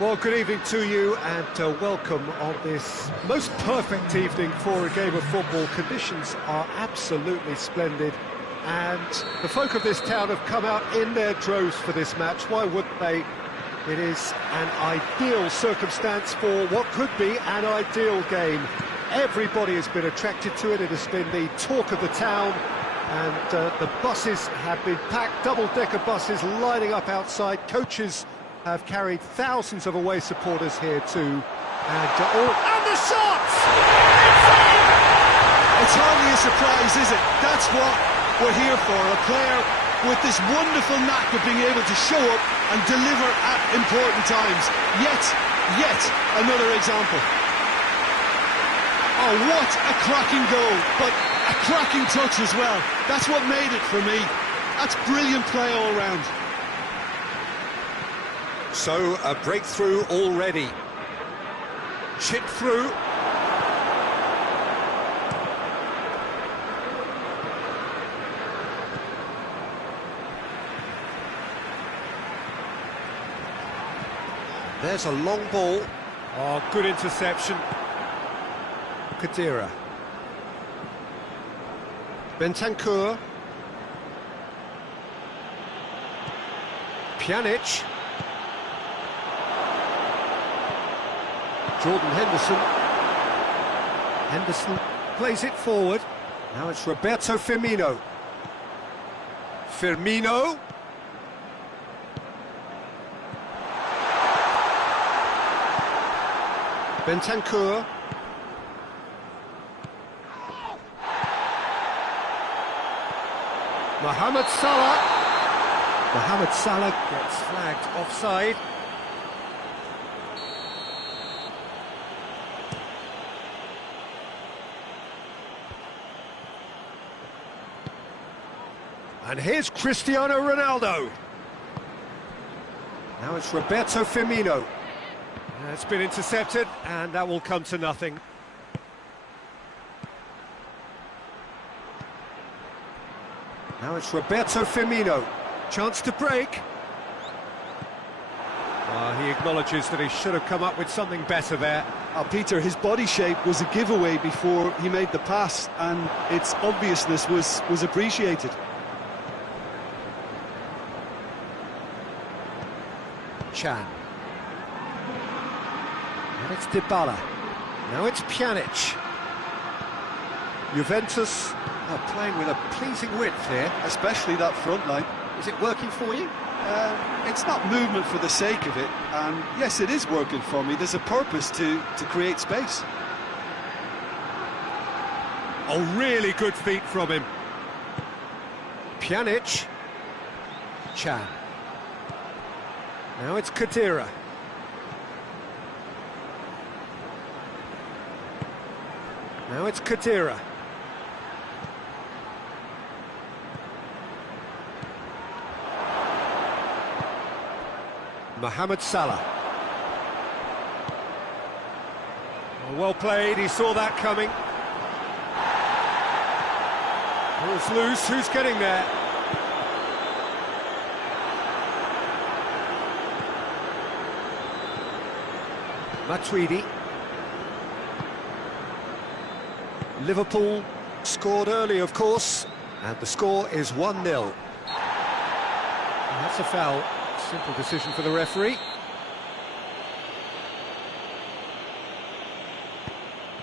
Well, good evening to you and welcome on this most perfect evening for a game of football. Conditions are absolutely splendid and the folk of this town have come out in their droves for this match. Why wouldn't they? It is an ideal circumstance for what could be an ideal game. Everybody has been attracted to it. It has been the talk of the town, and the buses have been packed, double-decker buses lining up outside. Coaches have carried thousands of away supporters here too. And the shots! It's hardly a surprise, is it? That's what we're here for. A player with this wonderful knack of being able to show up and deliver at important times. Yet another example. Oh, what a cracking goal, but a cracking touch as well. That's what made it for me. That's brilliant play all round. So, a breakthrough already. Chip through. There's a long ball. Oh, good interception. Khedira. Bentancur. Pjanic. Jordan Henderson. Henderson plays it forward. Now it's Roberto Firmino. Firmino. Bentancur. Mohamed Salah. Mohamed Salah gets flagged offside. And here's Cristiano Ronaldo. Now it's Roberto Firmino. It's been intercepted, and that will come to nothing. Now it's Roberto Firmino. Chance to break. He acknowledges that he should have come up with something better there. Peter, his body shape was a giveaway before he made the pass, and its obviousness was appreciated. Chan. And it's Dybala. Now it's Pjanic. Juventus are playing with a pleasing width here. Especially that front line. Is it working for you? It's not movement for the sake of it, and yes, it is working for me. There's a purpose to create space. Oh, really good feet from him. Pjanic. Chan. Now it's Khedira. Now it's Khedira. Mohamed Salah. Well played, he saw that coming. Ball's loose, who's getting there? Matuidi. Liverpool scored early, of course, and the score is 1-0. That's a foul. Simple decision for the referee.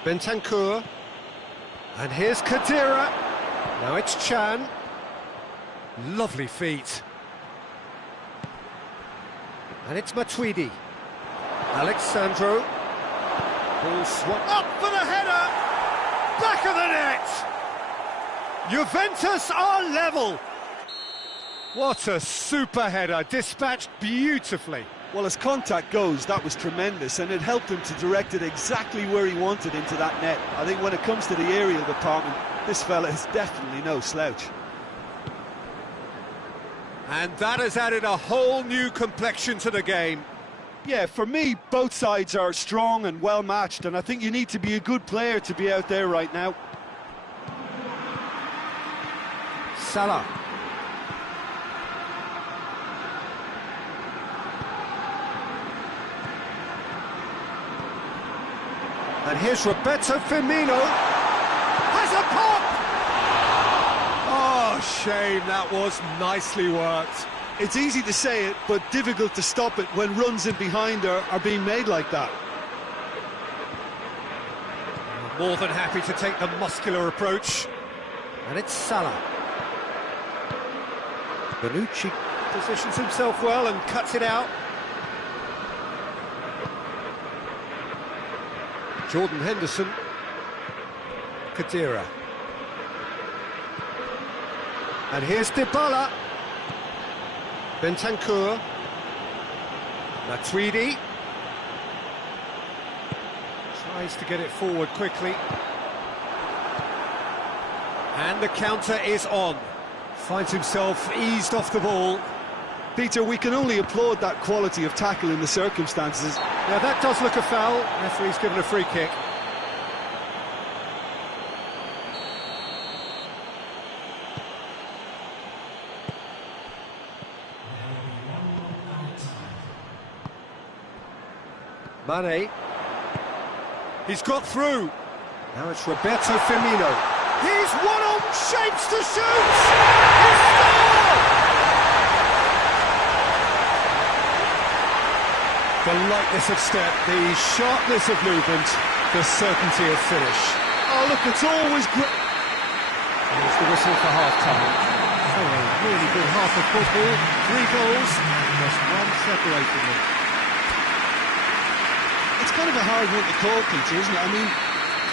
Bentancur. And here's Khedira. Now it's Chan. Lovely feet. And it's Matuidi. Alexandro. Ball swung up for the header! Back of the net! Juventus are level! What a super header, dispatched beautifully. Well, as contact goes, that was tremendous, and it helped him to direct it exactly where he wanted into that net. I think when it comes to the aerial department, this fella is definitely no slouch. And that has added a whole new complexion to the game. Yeah, for me, both sides are strong and well matched, and I think you need to be a good player to be out there right now. Salah. And here's Roberto Firmino. Has a pop! Oh, shame, that was nicely worked. It's easy to say it, but difficult to stop it when runs in behind are being made like that. More than happy to take the muscular approach. And it's Salah. Bonucci positions himself well and cuts it out. Jordan Henderson. Khedira. And here's Dybala. Bentancur. Matuidi. Tries to get it forward quickly. And the counter is on. Finds himself eased off the ball. Peter, we can only applaud that quality of tackle in the circumstances. Now that does look a foul. Referee's given a free kick. Mane. He's got through. Now it's Roberto Firmino. He's one on, shapes to shoot! He scored! The lightness of step, the sharpness of movement, the certainty of finish. Oh, look, it's always great. Here's the whistle for half-time. So a really good half of football, 3 goals, just one separating them. It's kind of a hard one to call, Peter, isn't it? I mean,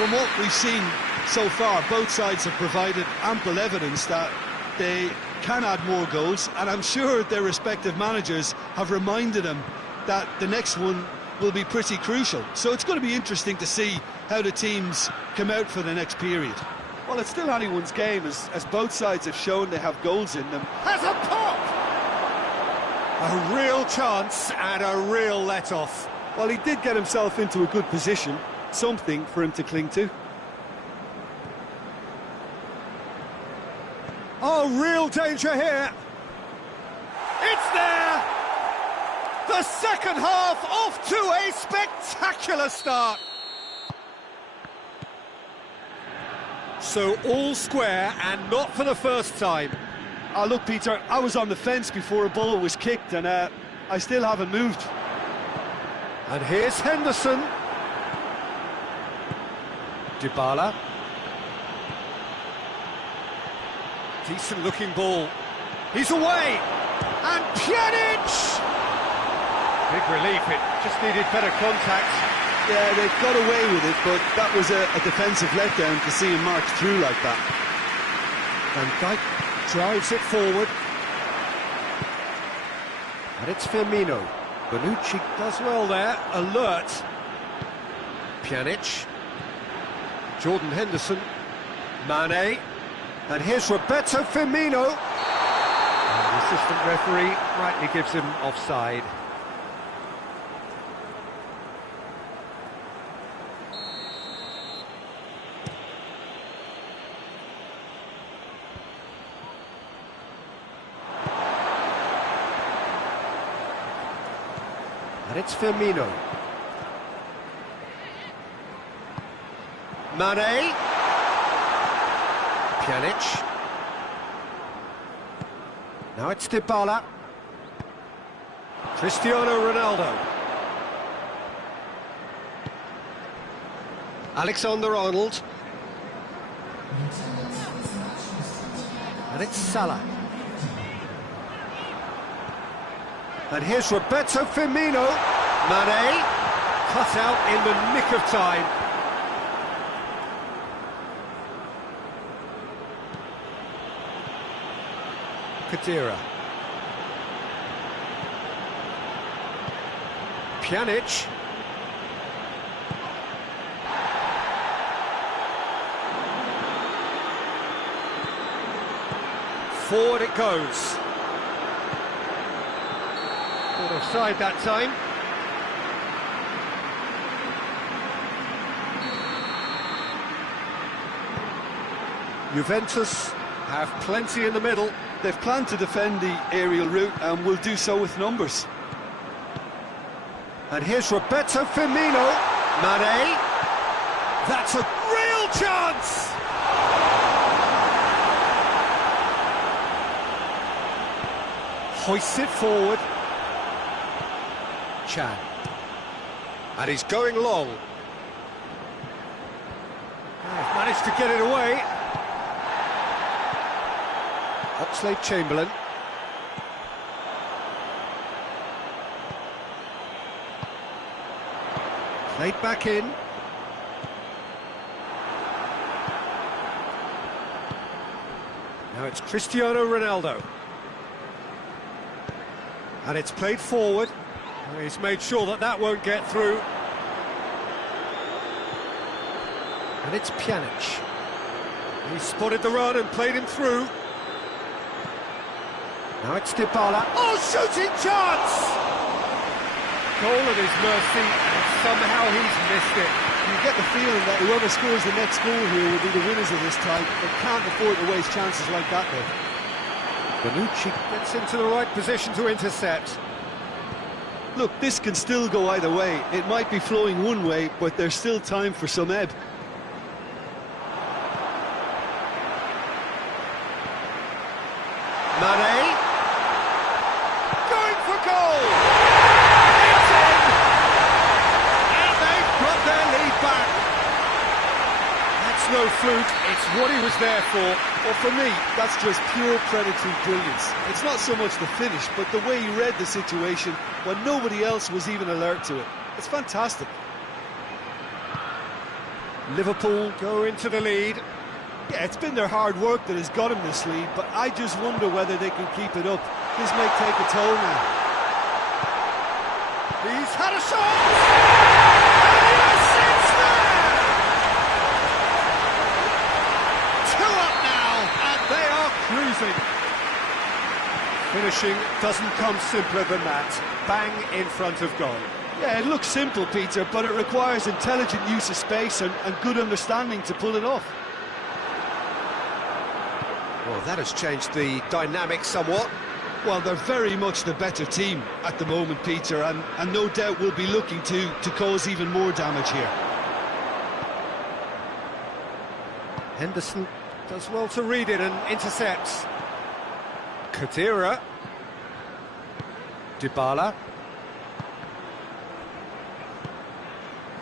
from what we've seen so far, both sides have provided ample evidence that they can add more goals, and I'm sure their respective managers have reminded them that the next one will be pretty crucial. So it's going to be interesting to see how the teams come out for the next period. Well, it's still anyone's game, as both sides have shown they have goals in them. Has a pop! A real chance and a real let-off. Well, he did get himself into a good position, something for him to cling to. Oh, real danger here. It's there! The second half off to a spectacular start. So all square and not for the first time. Oh, look, Peter, I was on the fence before a ball was kicked, and I still haven't moved. And here's Henderson. Dybala. Decent looking ball. He's away! And Pjanic! Big relief, it just needed better contact. Yeah, they got away with it, but that was a defensive letdown to see him march through like that. Van Dijk drives it forward. And it's Firmino. Bonucci does well there, alert. Pjanic. Jordan Henderson. Mane. And here's Roberto Firmino. And the assistant referee rightly gives him offside. And it's Firmino. Mane. Pjanic. Now it's Dybala. Cristiano Ronaldo. Alexander-Arnold. And it's Salah. And here's Roberto Firmino. Mane, cut out in the nick of time. Khedira. Pjanic. Forward it goes. Caught offside that time. Juventus have plenty in the middle. They've planned to defend the aerial route and will do so with numbers. And here's Roberto Firmino. Mane. That's a real chance! Hoists it forward. Chan. And he's going long. They've managed to get it away. Oxlade-Chamberlain. Played back in. Now it's Cristiano Ronaldo. And it's played forward. He's made sure that that won't get through. And it's Pjanic. He spotted the run and played him through. Now it's Dybala. Oh, shooting chance! Goal at his mercy, and somehow he's missed it. You get the feeling that whoever scores the next goal here will be the winners of this tie. They can't afford to waste chances like that, though. Bonucci gets into the right position to intercept. Look, this can still go either way. It might be flowing one way, but there's still time for some ebb. Mane. Going for goal! It's in! And they've got their lead back. That's no fluke, it's what he was there for. Well, for me, that's just pure predatory brilliance. It's not so much the finish, but the way he read the situation when nobody else was even alert to it. It's fantastic. Liverpool go into the lead. Yeah, it's been their hard work that has got him this lead, but I just wonder whether they can keep it up. This may take a toll now. He's had a shot! And yes, it's there! 2 up now, and they are cruising. Finishing doesn't come simpler than that. Bang in front of goal. Yeah, it looks simple, Peter, but it requires intelligent use of space and good understanding to pull it off. Well, that has changed the dynamic somewhat. Well, they're very much the better team at the moment, Peter, and no doubt will be looking to cause even more damage here. Henderson does well to read it and intercepts. Khedira. Dybala.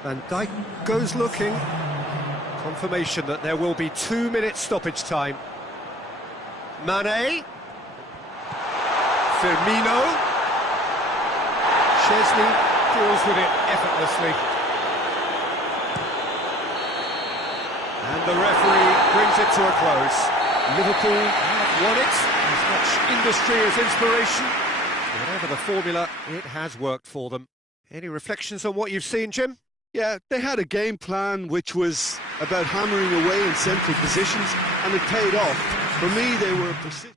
Van Dijk goes looking. Confirmation that there will be 2 minutes stoppage time. Mane. Firmino. Chesney deals with it effortlessly. And the referee brings it to a close. Liverpool have won it. As much industry as inspiration. Whatever the formula, it has worked for them. Any reflections on what you've seen, Jim? Yeah, they had a game plan which was about hammering away in central positions, and it paid off. For me, they were persistent.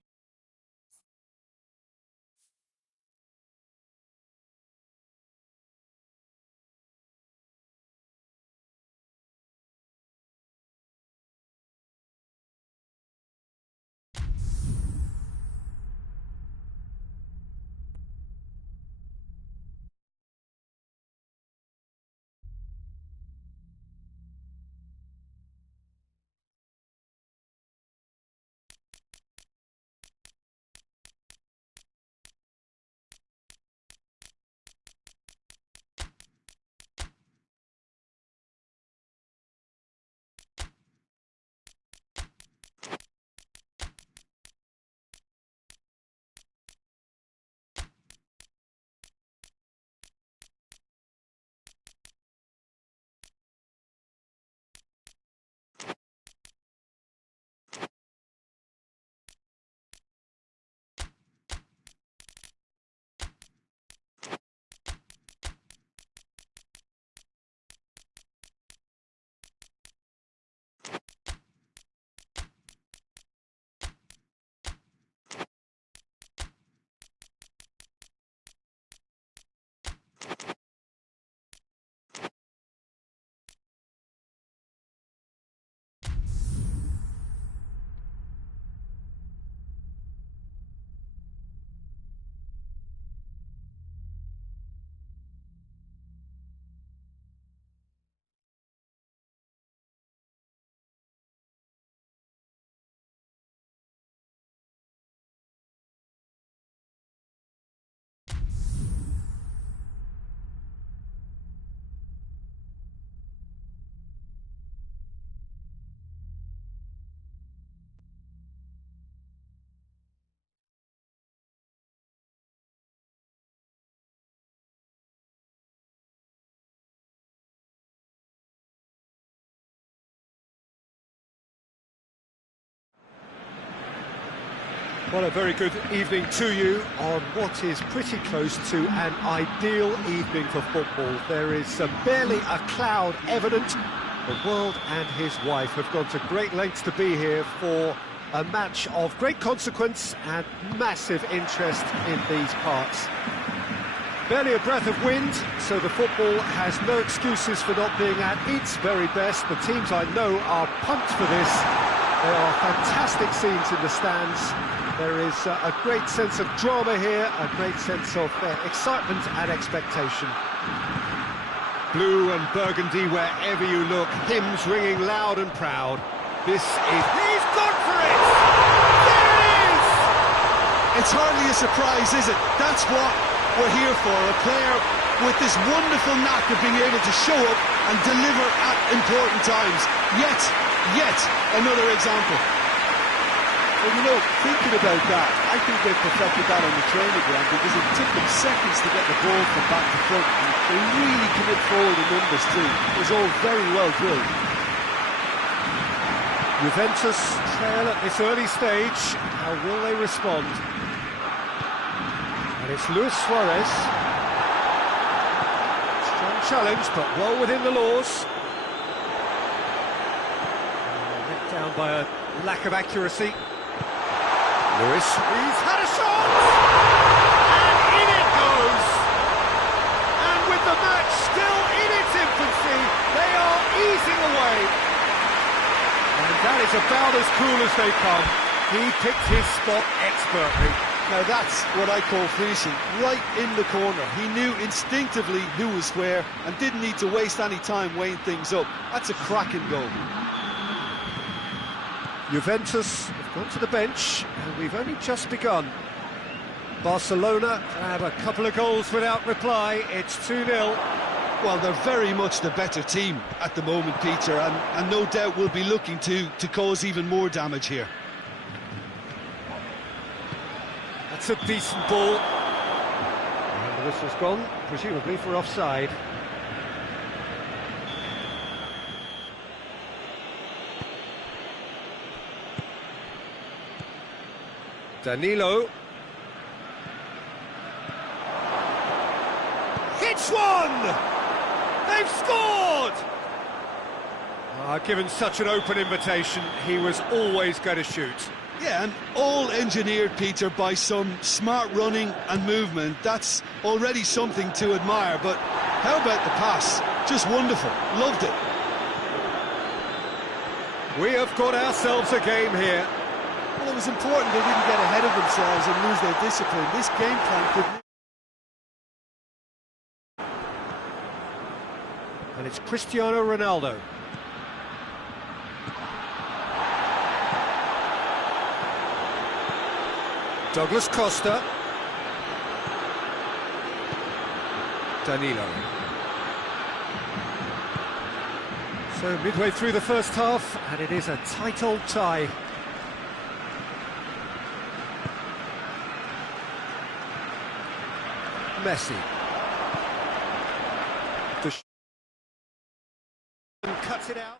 Well, a very good evening to you on what is pretty close to an ideal evening for football. There is barely a cloud evident. The world and his wife have gone to great lengths to be here for a match of great consequence and massive interest in these parts. Barely a breath of wind, so the football has no excuses for not being at its very best. The teams I know are pumped for this. There are fantastic scenes in the stands. There is a great sense of drama here, a great sense of excitement and expectation. Blue and burgundy wherever you look, hymns ringing loud and proud. This is... He's gone for it! There it is! It's hardly a surprise, is it? That's what we're here for, a player with this wonderful knack of being able to show up and deliver at important times. Yet another example. Well, you know, thinking about that, I think they've perfected that on the training ground because it took them seconds to get the ball from back to front. They really commit forward in numbers too. It was all very well drilled. Juventus trail at this early stage. How will they respond? And it's Luis Suarez. Strong challenge, but well within the laws. Let down by a lack of accuracy. Lewis, he's had a shot! And in it goes! And with the match still in its infancy, they are easing away. And that is about as cool as they come. He picked his spot expertly. Now that's what I call finishing, right in the corner. He knew instinctively who was where and didn't need to waste any time weighing things up. That's a cracking goal. Juventus have gone to the bench, and we've only just begun. Barcelona have a couple of goals without reply. It's 2-0. Well, they're very much the better team at the moment, Peter, and no doubt will be looking to cause even more damage here. That's a decent ball. And the whistle's gone, presumably for offside. Danilo. Hits one! They've scored! Given such an open invitation, he was always going to shoot. Yeah, and all engineered, Peter, by some smart running and movement. That's already something to admire, but how about the pass? Just wonderful. Loved it. We have got ourselves a game here. Well, it was important they didn't get ahead of themselves and lose their discipline. This game plan could... And it's Cristiano Ronaldo. Douglas Costa. Danilo. So midway through the first half, and it is a tight old tie. Messi. Cuts it out.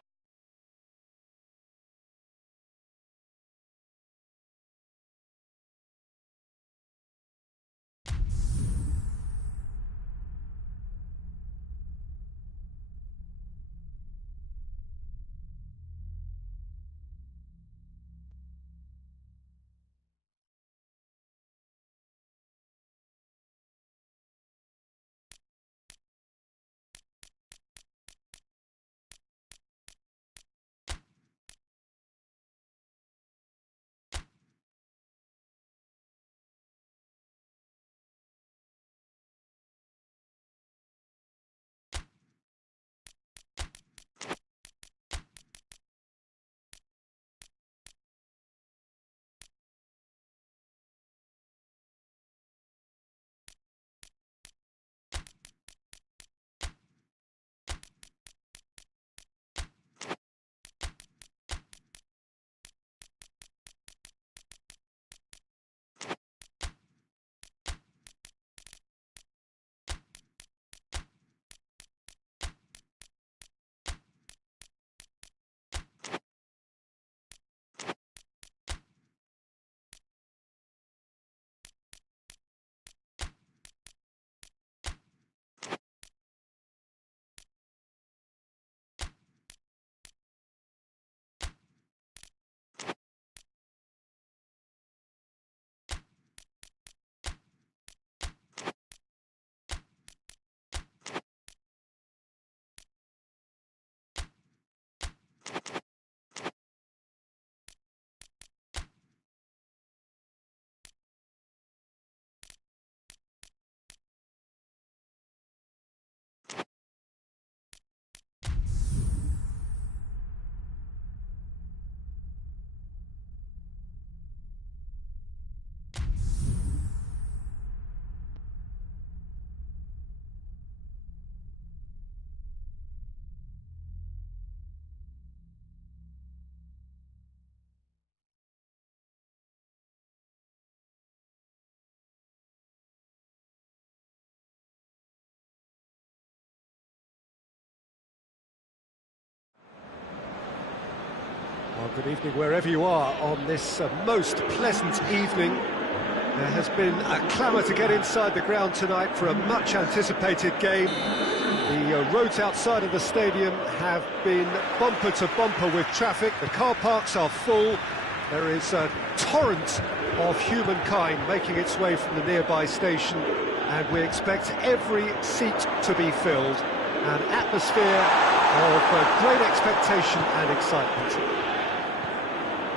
Good evening wherever you are on this most pleasant evening. There has been a clamour to get inside the ground tonight for a much-anticipated game. The roads outside of the stadium have been bumper to bumper with traffic. The car parks are full. There is a torrent of humankind making its way from the nearby station, and we expect every seat to be filled. An atmosphere of great expectation and excitement.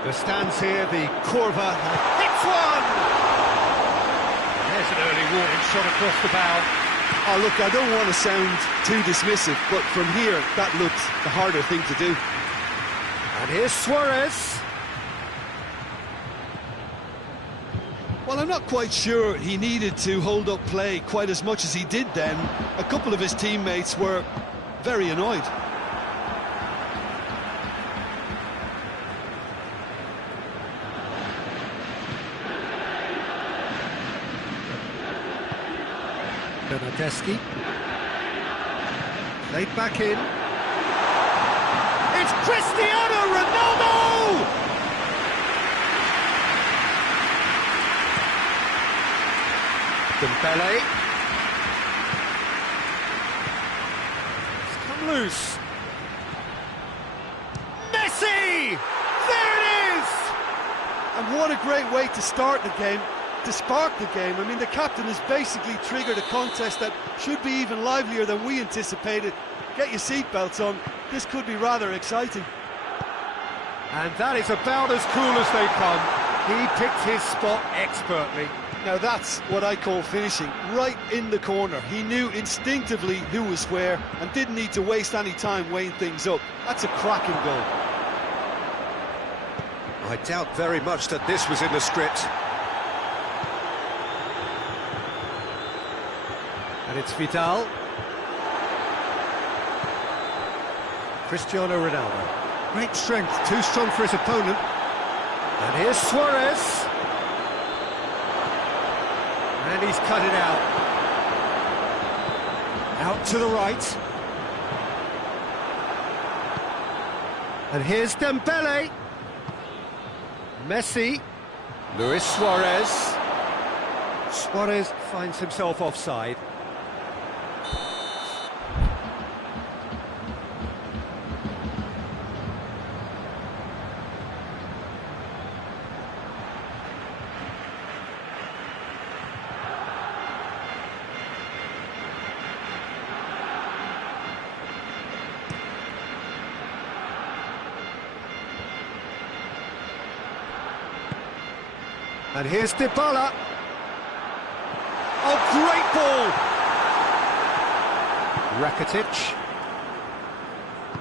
The stands here, the Curva hits one! There's an early warning shot across the bow. Oh, look, I don't want to sound too dismissive, but from here, that looked the harder thing to do. And here's Suarez. Well, I'm not quite sure he needed to hold up play quite as much as he did then. A couple of his teammates were very annoyed. Bernardeschi. Played back in. It's Cristiano Ronaldo! Dembele. It's come loose. Messi! There it is! And what a great way to start the game, to spark the game. I mean, the captain has basically triggered a contest that should be even livelier than we anticipated. Get your seatbelts on, this could be rather exciting. And that is about as cool as they come. He picked his spot expertly. Now that's what I call finishing, right in the corner. He knew instinctively who was where and didn't need to waste any time weighing things up. That's a cracking goal. I doubt very much that this was in the script. And it's Vidal. Cristiano Ronaldo. Great strength, too strong for his opponent. And here's Suarez. And he's cut it out. Out to the right. And here's Dembele. Messi. Luis Suarez. Suarez finds himself offside. And here's Dybala. Oh, great ball! Rakitic.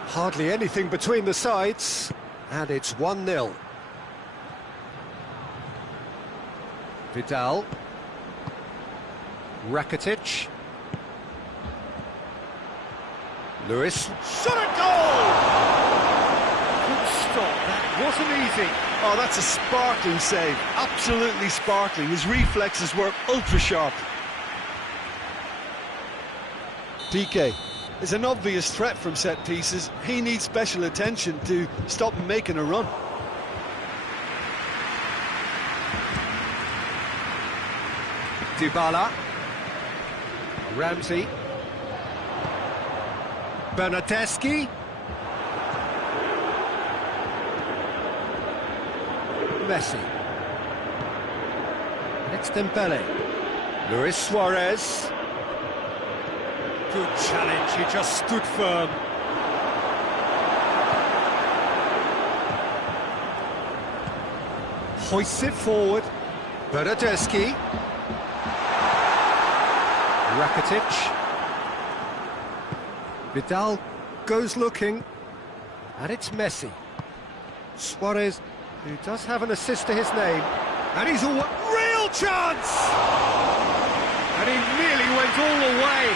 Hardly anything between the sides. And it's 1-0. Vidal. Rakitic. Lewis. Shot at goal! Good stop, that wasn't easy. Oh, that's a sparkling save, absolutely sparkling. His reflexes were ultra-sharp. PK is an obvious threat from set pieces. He needs special attention to stop him making a run. Dybala. Ramsey. Bernardeschi. Messi. It's Dembele. Luis Suarez. Good challenge, he just stood firm. Hoists it forward. Bernardeschi. Rakitic. Vidal goes looking. And it's Messi. Suarez, who does have an assist to his name, and he's a real chance! And he nearly went all the way.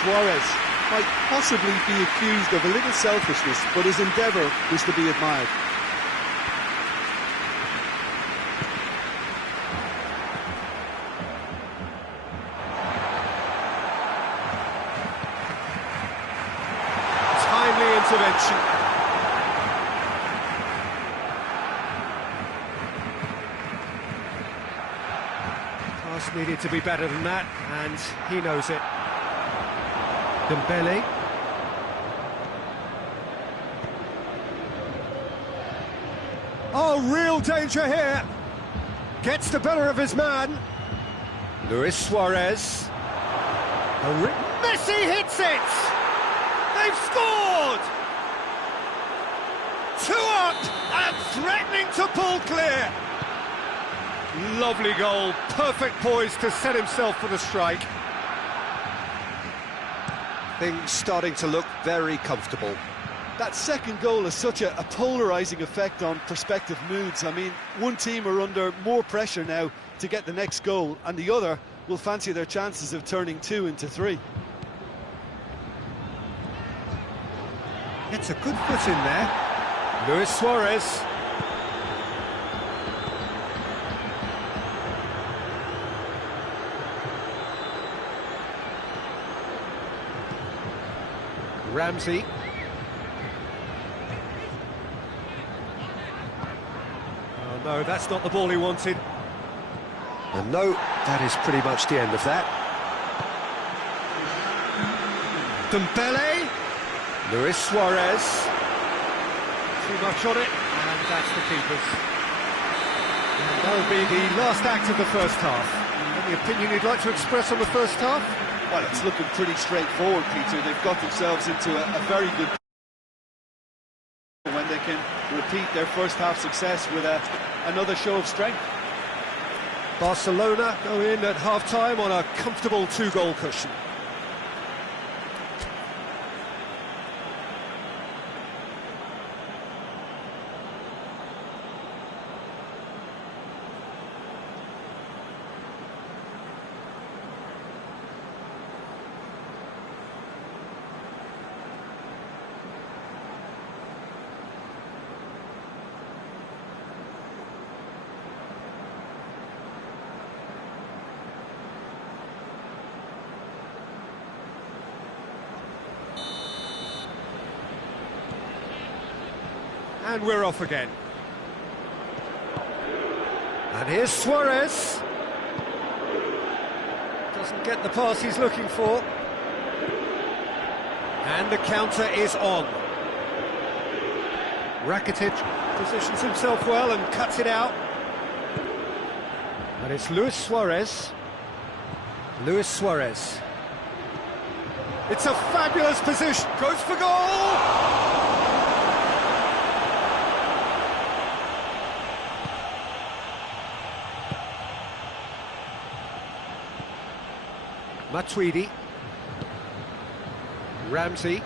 Suarez might possibly be accused of a little selfishness, but his endeavour was to be admired. Timely intervention. needed to be better than that, and he knows it. Dembele. Oh, real danger here. Gets the better of his man. Luis Suarez. Messi hits it! They've scored! 2 up and threatening to pull clear. Lovely goal, perfect poise to set himself for the strike. Things starting to look very comfortable. That second goal has such a polarising effect on prospective moods. I mean, one team are under more pressure now to get the next goal, and the other will fancy their chances of turning 2 into 3. Gets a good foot in there. Luis Suarez. Ramsey. Oh no, that's not the ball he wanted. And no, that is pretty much the end of that. Dembele. Luis Suarez. Too much on it, and that's the keeper's. And that'll be the last act of the first half. Any opinion you'd like to express on the first half? Well, it's looking pretty straightforward, Peter. They've got themselves into a very good when they can repeat their first half success with another show of strength. Barcelona go in at half-time on a comfortable 2-goal cushion. And we're off again. And here's Suarez. Doesn't get the pass he's looking for. And the counter is on. Rakitic positions himself well and cuts it out. And it's Luis Suarez. Luis Suarez. It's a fabulous position. Goes for goal! Matuidi. Ramsey.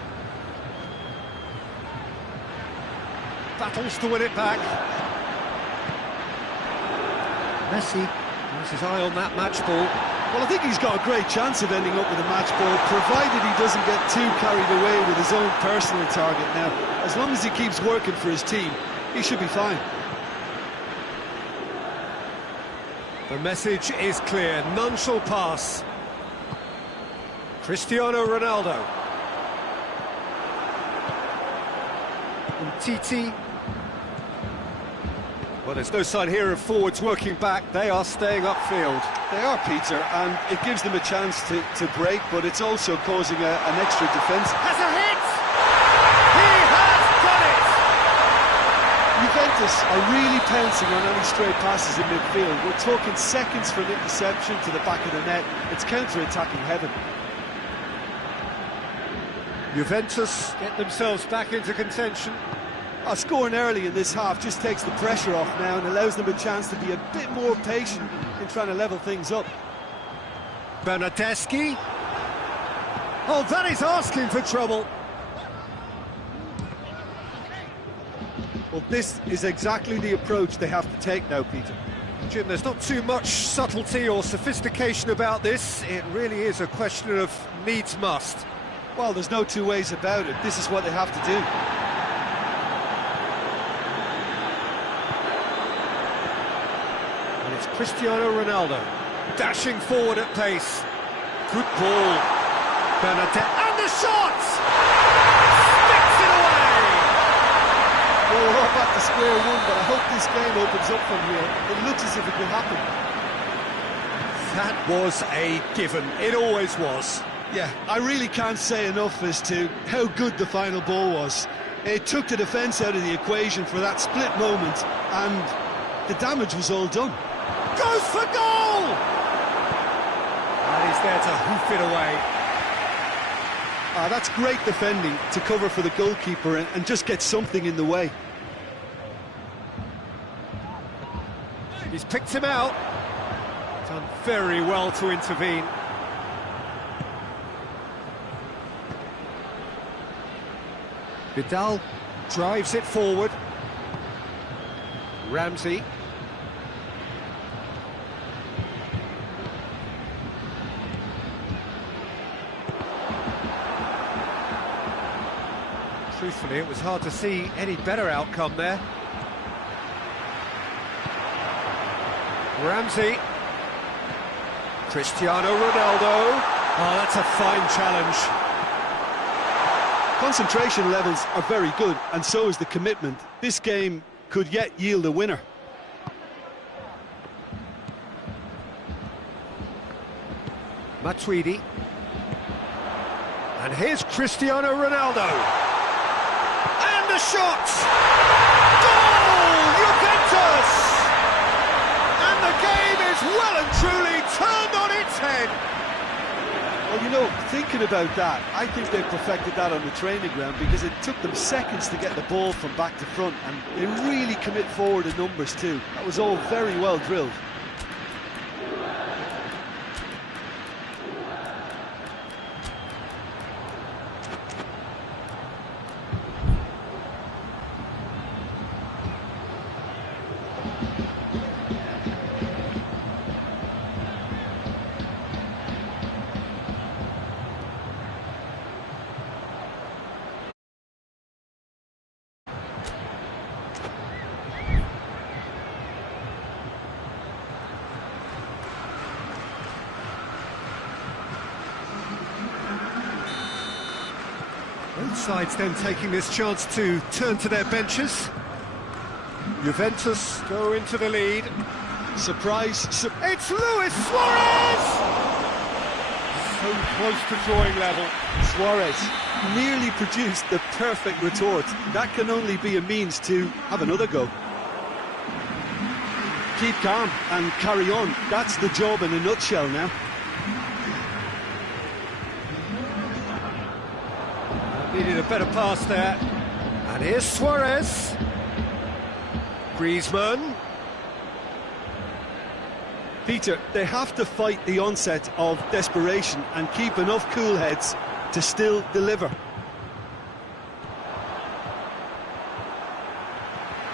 Battles to win it back. Messi has his eye on that match ball. Well, I think he's got a great chance of ending up with a match ball, provided he doesn't get too carried away with his own personal target. Now, as long as he keeps working for his team, he should be fine. The message is clear, none shall pass. Cristiano Ronaldo. Titi. Well, there's no sign here of forwards working back. They are staying upfield. They are, Peter, and it gives them a chance to break, but it's also causing an extra defence. Has a hit! He has done it! Juventus are really pouncing on any stray passes in midfield. We're talking seconds from interception to the back of the net. It's counter-attacking heaven. Juventus get themselves back into contention. Scoring early in this half just takes the pressure off now and allows them a chance to be a bit more patient in trying to level things up. Bernardeschi. Oh, that is asking for trouble. Well, this is exactly the approach they have to take now, Peter. Jim, there's not too much subtlety or sophistication about this. It really is a question of needs must. Well, there's no two ways about it. This is what they have to do. And it's Cristiano Ronaldo dashing forward at pace. Good ball. Bernadette. And the shot! Sticks it away! Well, we're all back to square one, but I hope this game opens up from here. It looks as if it could happen. That was a given. It always was. Yeah, I really can't say enough as to how good the final ball was. It took the defence out of the equation for that split moment, and the damage was all done. Goes for goal! And he's there to hoof it away. That's great defending to cover for the goalkeeper and just get something in the way. He's picked him out. Done very well to intervene. Vidal drives it forward. Ramsey. Truthfully, it was hard to see any better outcome there. Ramsey. Cristiano Ronaldo. Oh, that's a fine challenge. Concentration levels are very good, and so is the commitment. This game could yet yield a winner. Matuidi. And here's Cristiano Ronaldo. And the shot! Goal! Juventus! And the game is well and truly turned on its head. Well, you know, thinking about that, I think they perfected that on the training ground because it took them seconds to get the ball from back to front, and they really commit forward in numbers too. That was all very well drilled. Both sides then taking this chance to turn to their benches. Juventus go into the lead. Surprise. It's Luis Suarez! So close to drawing level. Suarez nearly produced the perfect retort. That can only be a means to have another go. Keep calm and carry on. That's the job in a nutshell now. Needed a better pass there. And here's Suarez. Griezmann. Peter, they have to fight the onset of desperation and keep enough cool heads to still deliver.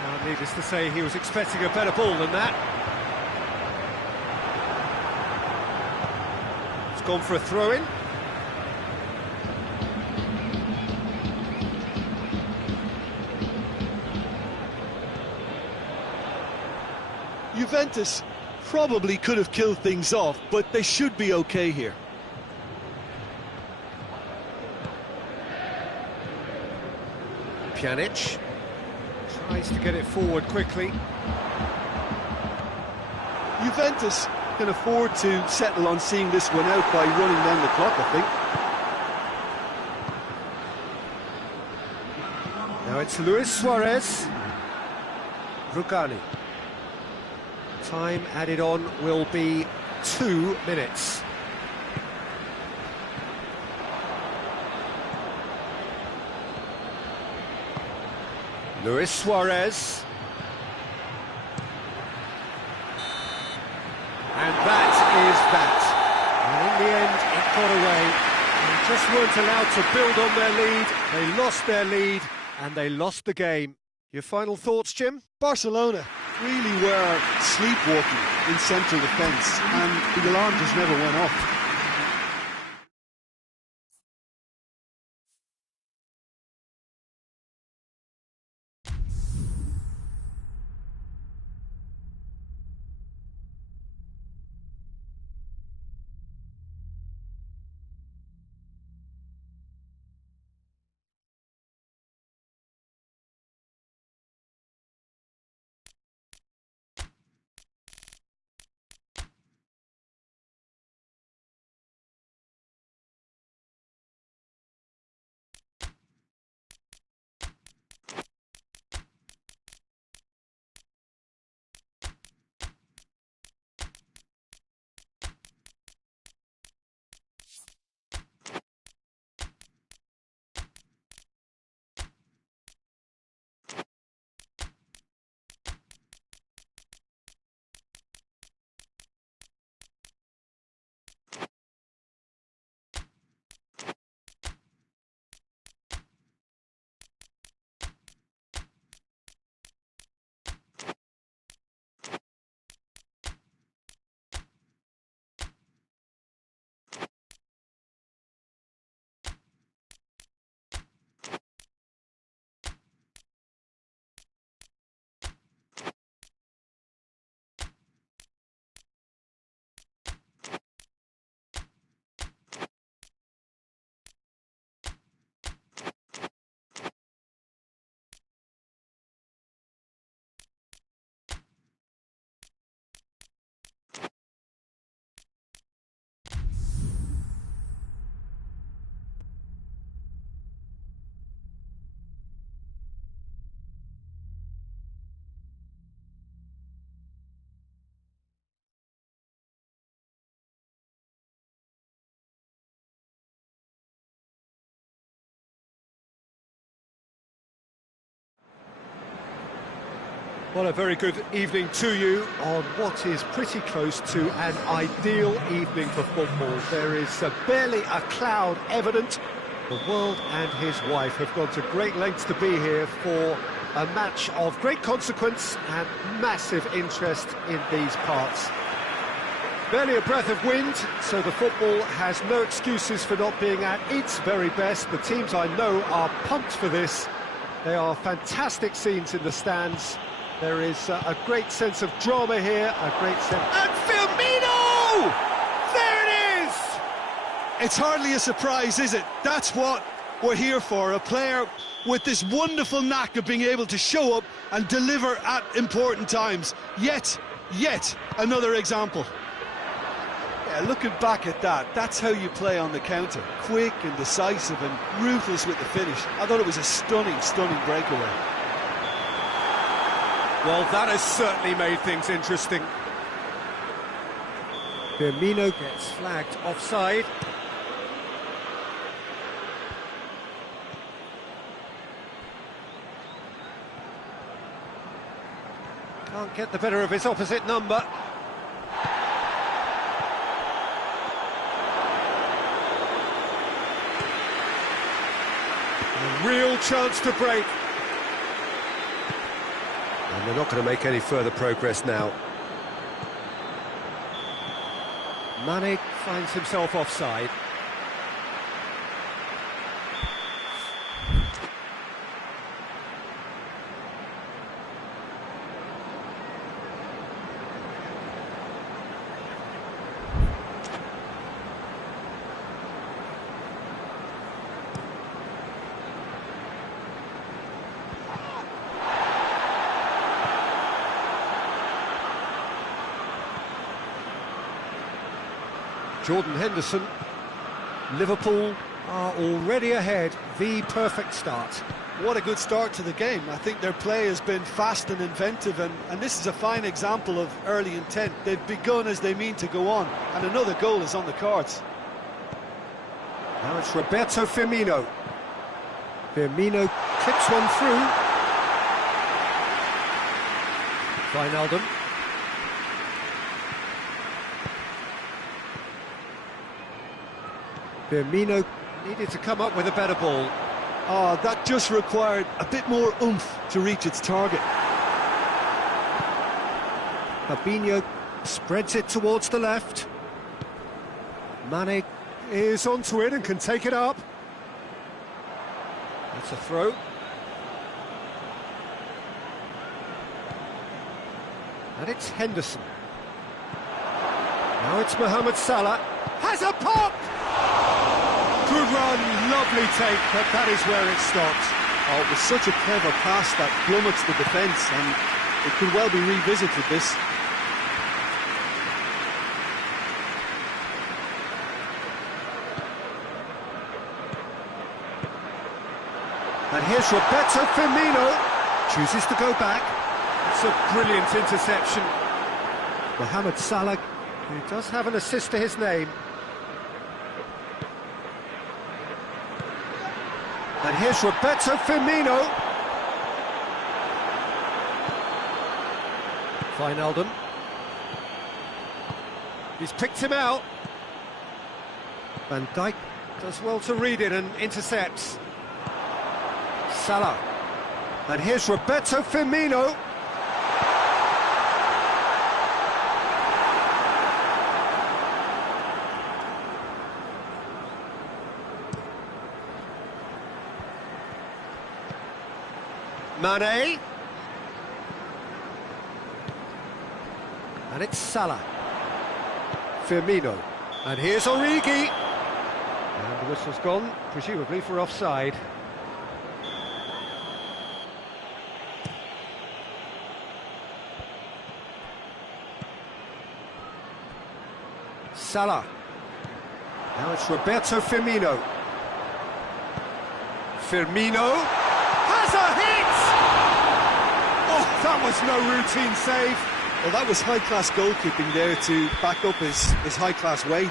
Well, needless to say, he was expecting a better ball than that. It's gone for a throw-in. Juventus probably could have killed things off, but they should be okay here. Pjanic tries to get it forward quickly. Juventus can afford to settle on seeing this one out by running down the clock, I think. Now it's Luis Suarez. Rugani. Time added on will be 2 minutes. Luis Suarez. And that is that. And in the end, it got away. They just weren't allowed to build on their lead. They lost their lead, and they lost the game. Your final thoughts, Jim? Barcelona really were sleepwalking in central defence, and the alarm just never went off. Well, a very good evening to you on what is pretty close to an ideal evening for football. There is barely a cloud evident. The world and his wife have gone to great lengths to be here for a match of great consequence and massive interest in these parts. Barely a breath of wind, so the football has no excuses for not being at its very best. The teams I know are pumped for this. There are fantastic scenes in the stands. There is a great sense of drama here, a great sense... And Firmino! There it is! It's hardly a surprise, is it? That's what we're here for, a player with this wonderful knack of being able to show up and deliver at important times. Yet another example. Yeah, looking back at that, that's how you play on the counter. Quick and decisive and ruthless with the finish. I thought it was a stunning breakaway. Well, that has certainly made things interesting. Firmino gets flagged offside. Can't get the better of his opposite number. A real chance to break. And they're not going to make any further progress now. Mane finds himself offside. Jordan Henderson. Liverpool are already ahead. The perfect start. What a good start to the game. I think their play has been fast and inventive, and this is a fine example of early intent. They've begun as they mean to go on, and another goal is on the cards. Now it's Roberto Firmino. Firmino clips one through. Wijnaldum. Firmino needed to come up with a better ball. Oh, that just required a bit more oomph to reach its target. Fabinho spreads it towards the left. Mane is onto it and can take it up. That's a throw. And it's Henderson. Now it's Mohamed Salah. Has a pop! Good run, lovely take, but that is where it stops. Oh, it was such a clever pass that plummets the defence, and it could well be revisited, this. And here's Roberto Firmino, chooses to go back. It's a brilliant interception. Mohamed Salah, who does have an assist to his name. And here's Roberto Firmino. Wijnaldum. He's picked him out. Van Dijk does well to read it and intercepts. Salah. And here's Roberto Firmino. Mane. And it's Salah. Firmino. And here's Origi. And the whistle's gone, presumably for offside. Salah. Now it's Roberto Firmino. Firmino has a hit! Oh, that was no routine save. Well, that was high-class goalkeeping there to back up his high-class wage.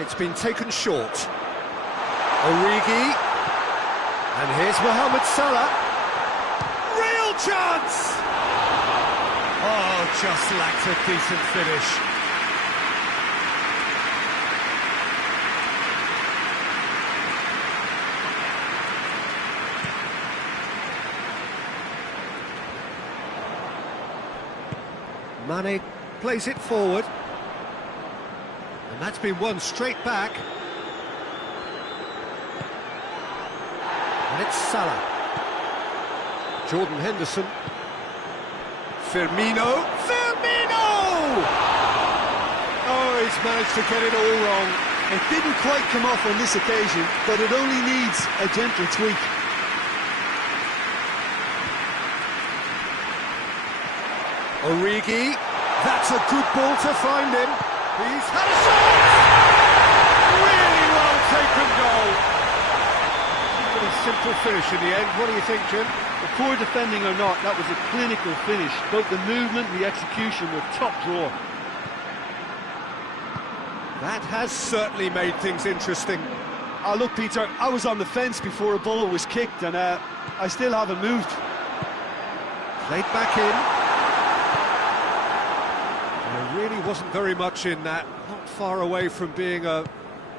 it's been taken short. Origi. And here's Mohamed Salah. Real chance! Oh, just lacked a decent finish. Mane plays it forward. And that's been won straight back. And it's Salah. Jordan Henderson. Firmino. Oh, he's managed to get it all wrong. It didn't quite come off on this occasion, but it only needs a gentle tweak. Origi. That's a good ball to find him. He's had a shot! Really well taken goal. Pretty simple finish in the end. What do you think, Jim? Poor defending or not, that was a clinical finish. Both the movement and the execution were top drawer. That has certainly made things interesting. Oh, look, Peter, I was on the fence before a ball was kicked, and I still haven't moved. Played back in. There really wasn't very much in that. Not far away from being a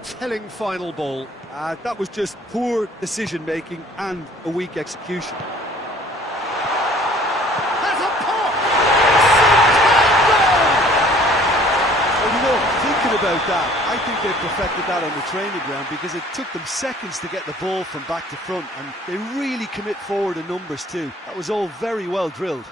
telling final ball. That was just poor decision-making and a weak execution. About that, I think they've perfected that on the training ground, because it took them seconds to get the ball from back to front, and they really commit forward in numbers too. That was all very well drilled.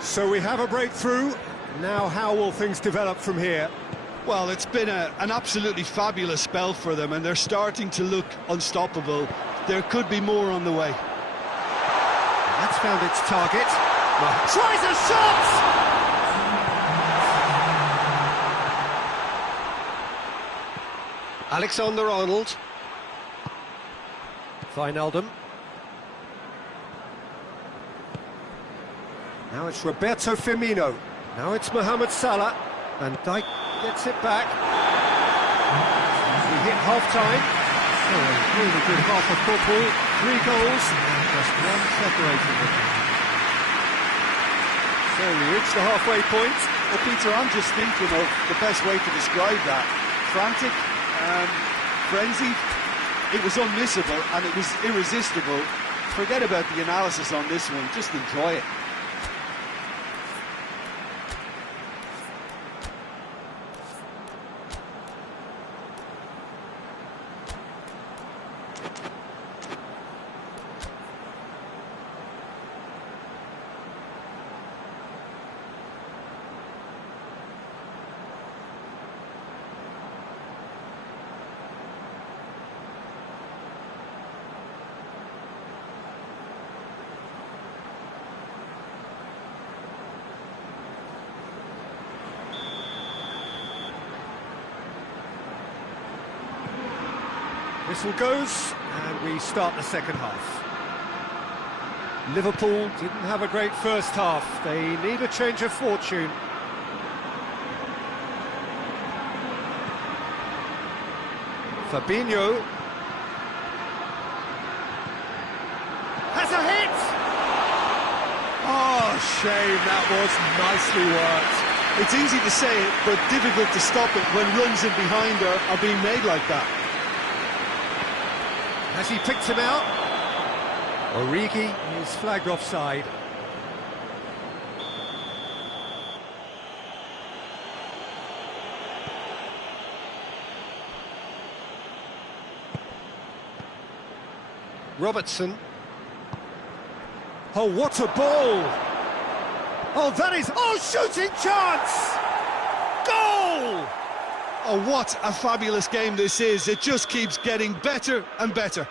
So we have a breakthrough. Now how will things develop from here? Well, it's been an absolutely fabulous spell for them, and they're starting to look unstoppable. There could be more on the way. That's found its target. Tries a shot! Alexander-Arnold. Wijnaldum. Now it's Roberto Firmino. Now it's Mohamed Salah. Van Dijk gets it back. We hit half-time. Oh, a really good half of football. 3 goals and just one separating them. So we reach the halfway point. Well, Peter, I'm just thinking of the best way to describe that. Frantic, frenzied. It was unmissable and it was irresistible. Forget about the analysis on this one. Just enjoy it. Whistle goes, and we start the second half. Liverpool didn't have a great first half. They need a change of fortune. Fabinho has a hit! Oh, shame, that was nicely worked. It's easy to say it, but difficult to stop it when runs in behind are being made like that. Has he picked him out? Origi is flagged offside. Robertson. Oh, what a ball! Oh, that is... Oh, shooting chance! Goal! Oh, what a fabulous game this is. It just keeps getting better and better.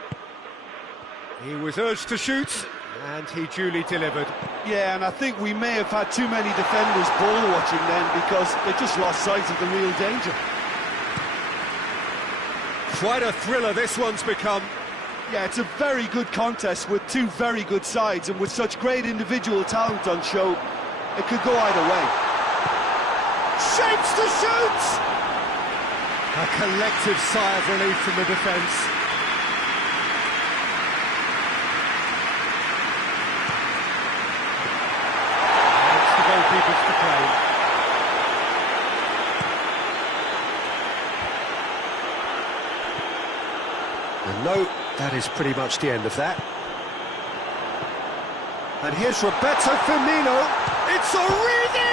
He was urged to shoot, and he duly delivered. Yeah, and I think we may have had too many defenders ball watching then, because they just lost sight of the real danger. Quite a thriller this one's become. Yeah, it's a very good contest with two very good sides, and with such great individual talent on show, it could go either way. Shapes to shoot! A collective sigh of relief from the defence. It's the goalkeepers to play. And no, that is pretty much the end of that. And here's Roberto Firmino. It's Origi!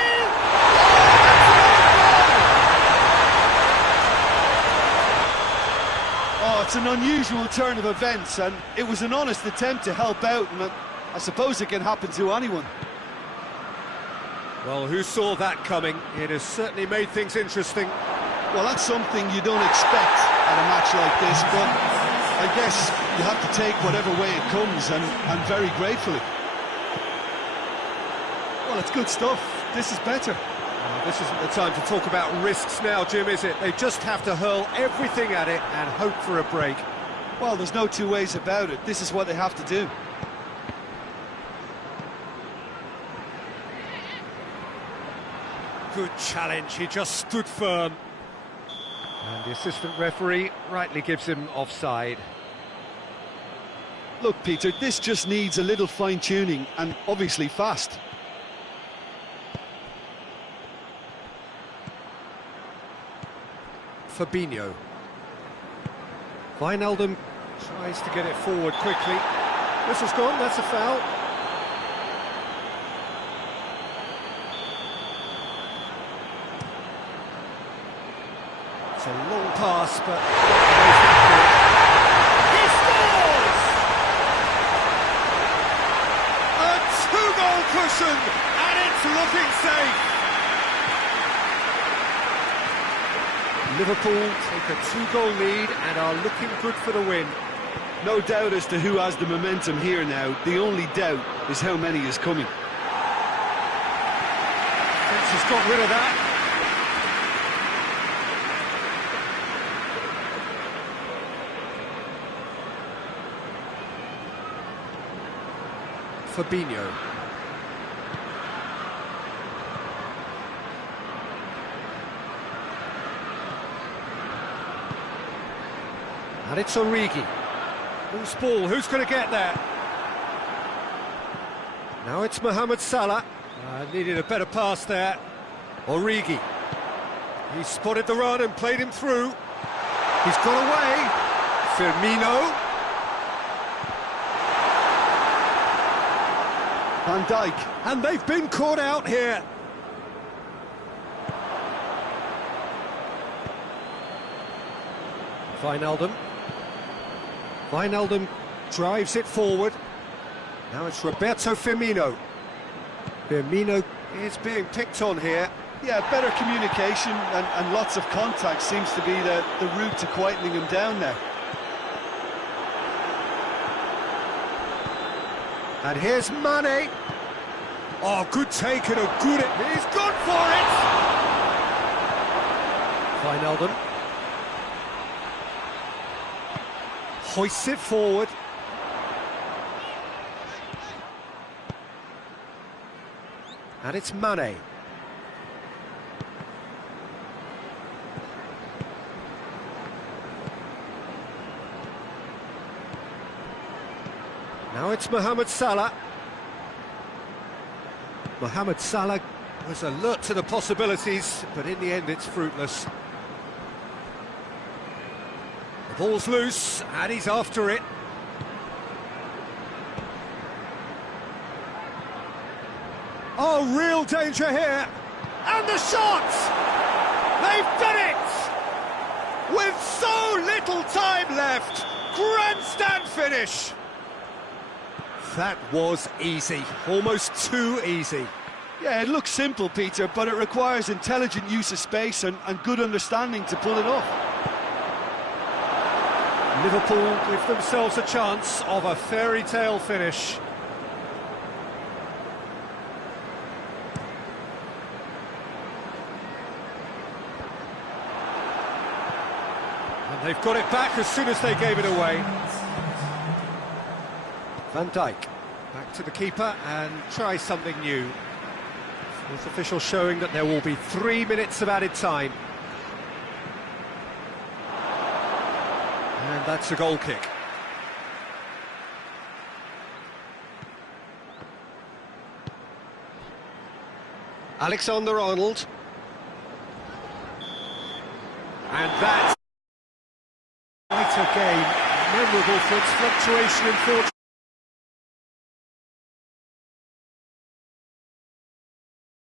Oh, it's an unusual turn of events, and it was an honest attempt to help out, and I suppose it can happen to anyone. Well, who saw that coming? It has certainly made things interesting. Well, that's something you don't expect at a match like this, but I guess you have to take whatever way it comes, and very gratefully. Well, it's good stuff. This is better. This isn't the time to talk about risks now, Jim, is it? They just have to hurl everything at it and hope for a break. Well, there's no two ways about it. This is what they have to do. Good challenge, he just stood firm. And the assistant referee rightly gives him offside. Look, Peter, this just needs a little fine-tuning, and obviously fast. Fabinho. Wijnaldum tries to get it forward quickly. Whistle's gone, that's a foul. It's a long pass, but... He scores! A two-goal cushion, and it's looking safe. Liverpool take a two-goal lead and are looking good for the win. No doubt as to who has the momentum here now. The only doubt is how many is coming. Vince has got rid of that. Fabinho. And it's Origi. Loose ball, who's going to get there? Now it's Mohamed Salah. Needed a better pass there. Origi. He spotted the run and played him through. He's got away. Firmino. Van Dijk. And they've been caught out here. Wijnaldum. Wijnaldum drives it forward. Now it's Roberto Firmino. Firmino is being picked on here. Yeah, better communication and lots of contact seems to be the route to quietening him down now. And here's Mane. Oh, good take and a good... He's gone for it! Wijnaldum. Hoists it forward. And it's Mane. Now it's Mohamed Salah. Mohamed Salah was alert to the possibilities, but in the end it's fruitless. The ball's loose, and he's after it. Oh, real danger here. And the shot! They've done it! With so little time left. Grandstand finish. That was easy, almost too easy. Yeah, it looks simple, Peter, but it requires intelligent use of space and good understanding to pull it off. Liverpool give themselves a chance of a fairy tale finish. They've got it back as soon as they gave it away. Van Dijk back to the keeper and try something new. Fourth official showing that there will be 3 minutes of added time. And that's a goal kick. Alexander-Arnold. And that's quite a game, memorable for its fluctuation in fortune.